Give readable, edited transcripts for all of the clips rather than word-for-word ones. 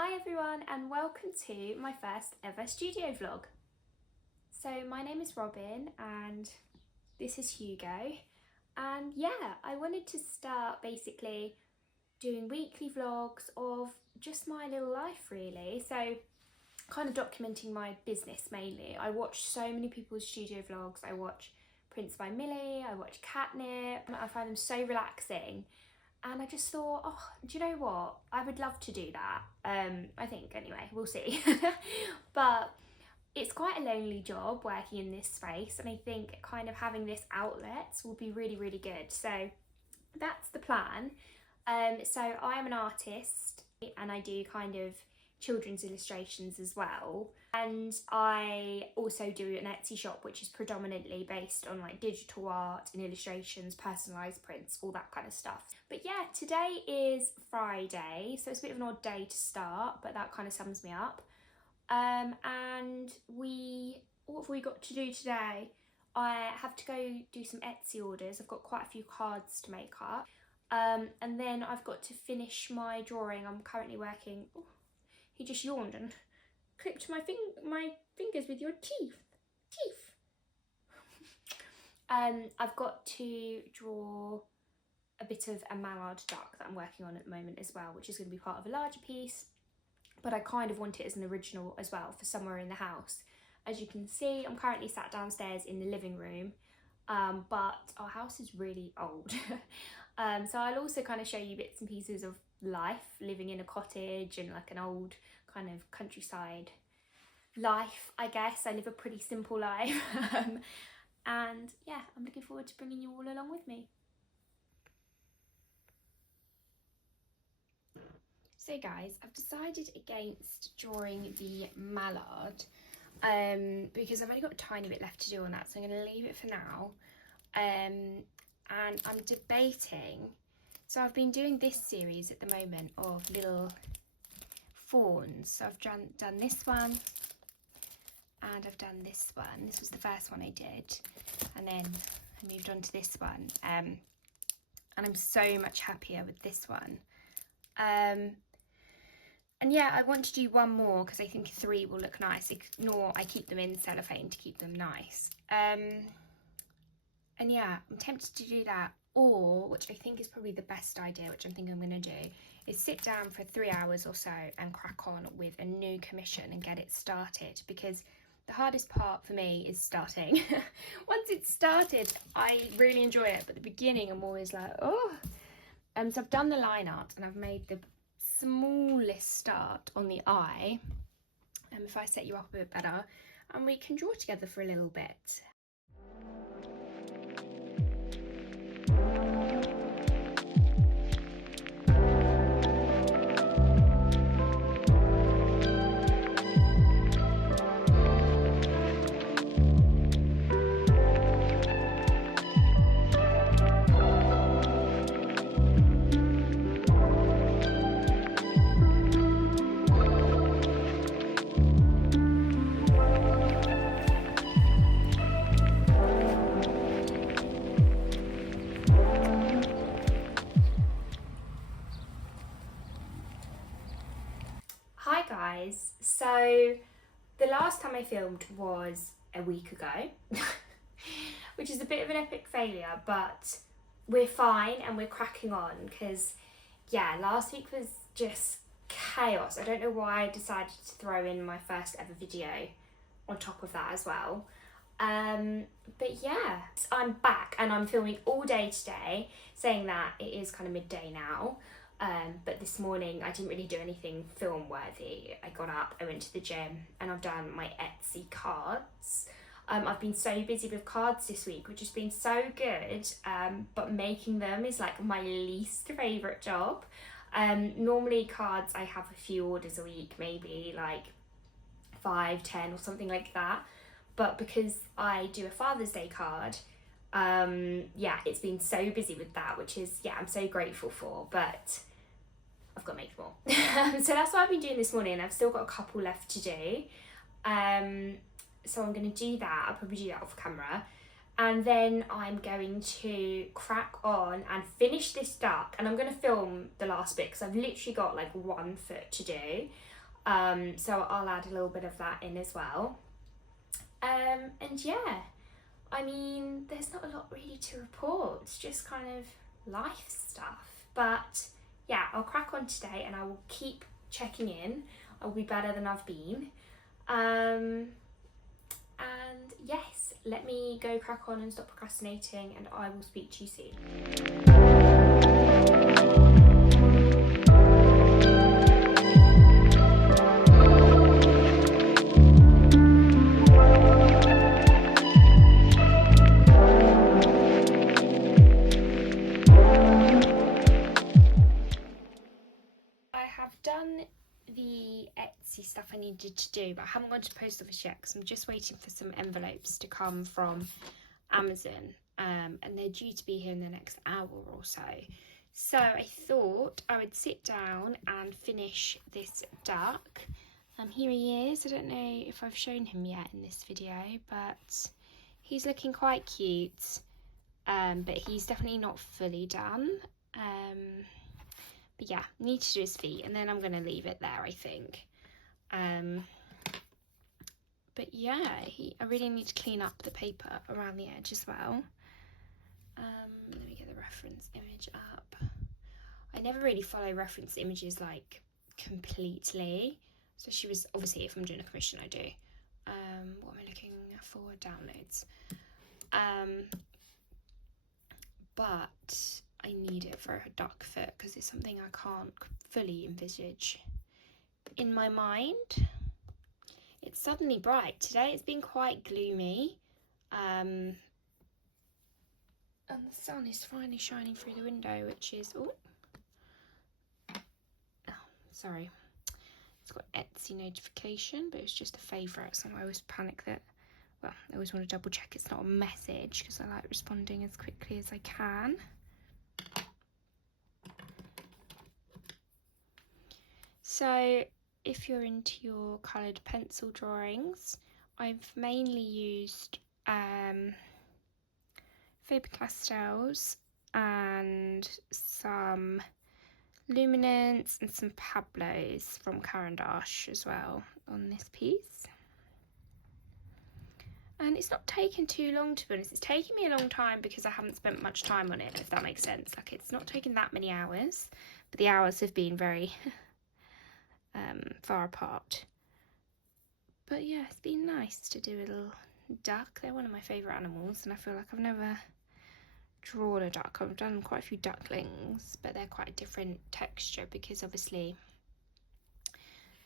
Hi everyone and welcome to my first ever studio vlog. So my name is Robyn and this is Hugo, and yeah, I wanted to start basically doing weekly vlogs of just my little life really, so kind of documenting my business mainly. I watch so many people's studio vlogs. I watch Prince by Millie, I watch Catnip, I find them so relaxing. And I just thought, oh, do you know what? I would love to do that. I think anyway, we'll see. But it's quite a lonely job working in this space, and I think kind of having this outlet will be really, really good. So that's the plan. So I am an artist and I do kind of children's illustrations as well, and I also do an Etsy shop which is predominantly based on like digital art and illustrations, personalised prints, all that kind of stuff. But yeah, today is Friday, so it's a bit of an odd day to start, but that kind of sums me up. And what have we got to do today? I have to go do some Etsy orders. I've got quite a few cards to make up, and then I've got to finish my drawing. I'm currently working. Oh, he just yawned and clipped my fingers with your teeth. I've got to draw a bit of a mallard duck that I'm working on at the moment as well, which is going to be part of a larger piece, but I kind of want it as an original as well for somewhere in the house. As you can see, I'm currently sat downstairs in the living room, but our house is really old. So I'll also kind of show you bits and pieces of life living in a cottage and like an old kind of countryside life, I guess. I live a pretty simple life. And yeah, I'm looking forward to bringing you all along with me. So guys, I've decided against drawing the mallard because I've only got a tiny bit left to do on that, so I'm going to leave it for now. And I'm debating, so I've been doing this series at the moment of little fawns. So I've done this one and I've done this one. This was the first one I did, and then I moved on to this one, and I'm so much happier with this one. And yeah, I want to do one more because I think 3 will look nice. Ignore I keep them in cellophane to keep them nice. And yeah, I'm tempted to do that, or, which I think is probably the best idea, which I'm thinking I'm going to do, is sit down for 3 hours or so and crack on with a new commission and get it started, because the hardest part for me is starting. Once it's started, I really enjoy it, but the beginning I'm always like, oh. So I've done the line art and I've made the smallest start on the eye. If I set you up a bit better, and we can draw together for a little bit. Hi guys, so the last time I filmed was a week ago, which is a bit of an epic failure, but we're fine and we're cracking on because yeah, last week was just chaos. I don't know why I decided to throw in my first ever video on top of that as well. But yeah, I'm back and I'm filming all day today, saying that it is kind of midday now. But this morning I didn't really do anything film worthy. I got up, I went to the gym, and I've done my Etsy cards. I've been so busy with cards this week, which has been so good, but making them is like my least favourite job. Normally cards, I have a few orders a week, maybe like 5, 10 or something like that. But because I do a Father's Day card, yeah, it's been so busy with that, which is, yeah, I'm so grateful for, but I've got to make more. So that's what I've been doing this morning, and I've still got a couple left to do. So I'm going to do that. I'll probably do that off camera. And then I'm going to crack on and finish this duck, and I'm going to film the last bit because I've literally got like 1 foot to do. So I'll add a little bit of that in as well. And yeah, I mean, there's not a lot really to report. It's just kind of life stuff. But yeah, I'll crack on today and I will keep checking in. I'll be better than I've been. And yes, let me go crack on and stop procrastinating, and I will speak to you soon. I have done the Etsy stuff I needed to do, but I haven't gone to the post office yet because I'm just waiting for some envelopes to come from Amazon, and they're due to be here in the next hour or so. So I thought I would sit down and finish this duck. Here he is. I don't know if I've shown him yet in this video, but he's looking quite cute, but he's definitely not fully done. But yeah, need to do his feet, and then I'm going to leave it there, I think. But yeah, I really need to clean up the paper around the edge as well. Let me get the reference image up. I never really follow reference images like completely. So she was, obviously if I'm doing a commission I do. What am I looking for? Downloads. But I need it for a duck foot because it's something I can't fully envisage in my mind. It's suddenly bright. Today it's been quite gloomy. And the sun is finally shining through the window, which is, oh, sorry. It's got Etsy notification, but it's just a favourite, so I always panic that, well, I always want to double check it's not a message because I like responding as quickly as I can. So if you're into your coloured pencil drawings, I've mainly used Faber-Castells and some Luminance and some Pablos from Caran d'Ache as well on this piece. And it's not taken too long, to be honest. It's taken me a long time because I haven't spent much time on it, if that makes sense. Like, it's not taken that many hours, but the hours have been very far apart. But yeah, it's been nice to do a little duck. They're one of my favourite animals, and I feel like I've never drawn a duck. I've done quite a few ducklings, but they're quite a different texture because obviously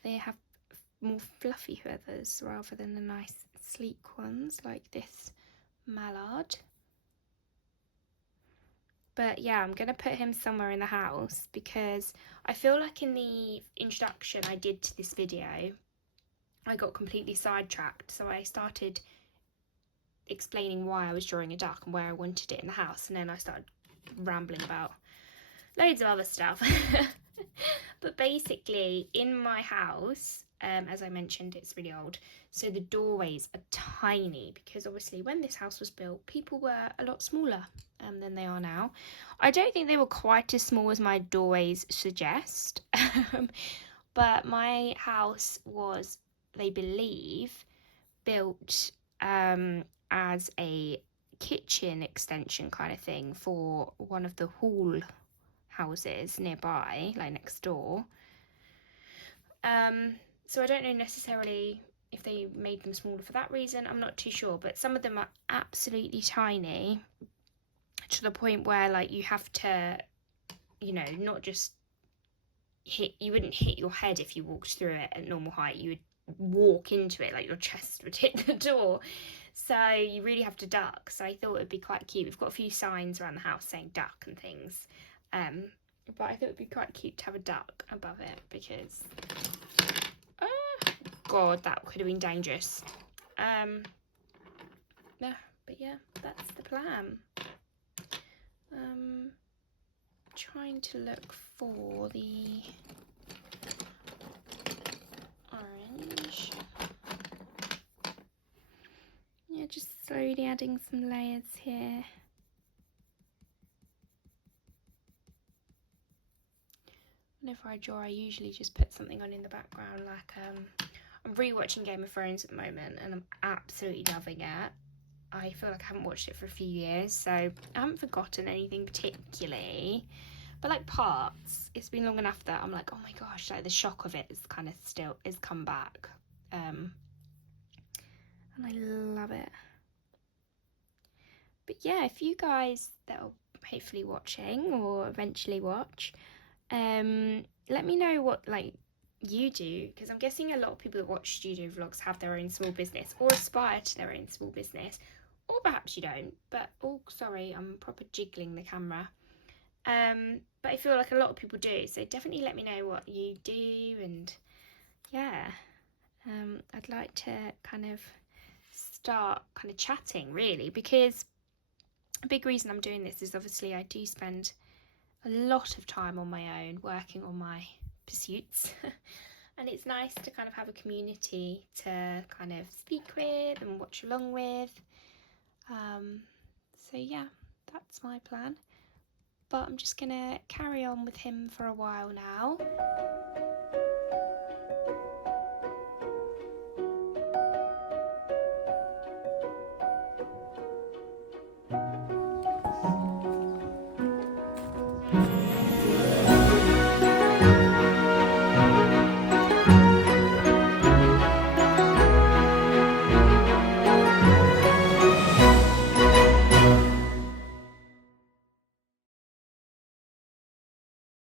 they have more fluffy feathers rather than the nice sleek ones like this mallard. But yeah, I'm going to put him somewhere in the house because I feel like in the introduction I did to this video, I got completely sidetracked. So I started explaining why I was drawing a duck and where I wanted it in the house, and then I started rambling about loads of other stuff. But basically, in my house, as I mentioned, it's really old, so the doorways are tiny because obviously when this house was built, people were a lot smaller than they are now. I don't think they were quite as small as my doorways suggest, but my house was, they believe, built as a kitchen extension kind of thing for one of the hall houses nearby, like next door. So I don't know necessarily if they made them smaller for that reason. I'm not too sure, but some of them are absolutely tiny to the point where, like, you have to, you know, not just hit, you wouldn't hit your head if you walked through it at normal height. You would walk into it, like your chest would hit the door. So you really have to duck. So I thought it'd be quite cute. We've got a few signs around the house saying duck and things. But I thought it'd be quite cute to have a duck above it because, God, that could have been dangerous. Yeah, but yeah, that's the plan. Trying to look for the orange. Yeah, just slowly really adding some layers here. Whenever I draw, I usually just put something on in the background, like I'm rewatching Game of Thrones at the moment and I'm absolutely loving it. I feel like I haven't watched it for a few years, so I haven't forgotten anything particularly, but like parts, it's been long enough that I'm like, oh my gosh, like the shock of it is kind of still is come back, and I love it. But yeah, if you guys that are hopefully watching or eventually watch, let me know what like you do, because I'm guessing a lot of people that watch studio vlogs have their own small business or aspire to their own small business, or perhaps you don't, but oh sorry, I'm proper jiggling the camera. But I feel like a lot of people do, so definitely let me know what you do. And yeah, I'd like to kind of start kind of chatting really, because a big reason I'm doing this is obviously I do spend a lot of time on my own working on my pursuits and it's nice to kind of have a community to kind of speak with and watch along with. So yeah, that's my plan, but I'm just gonna carry on with him for a while now.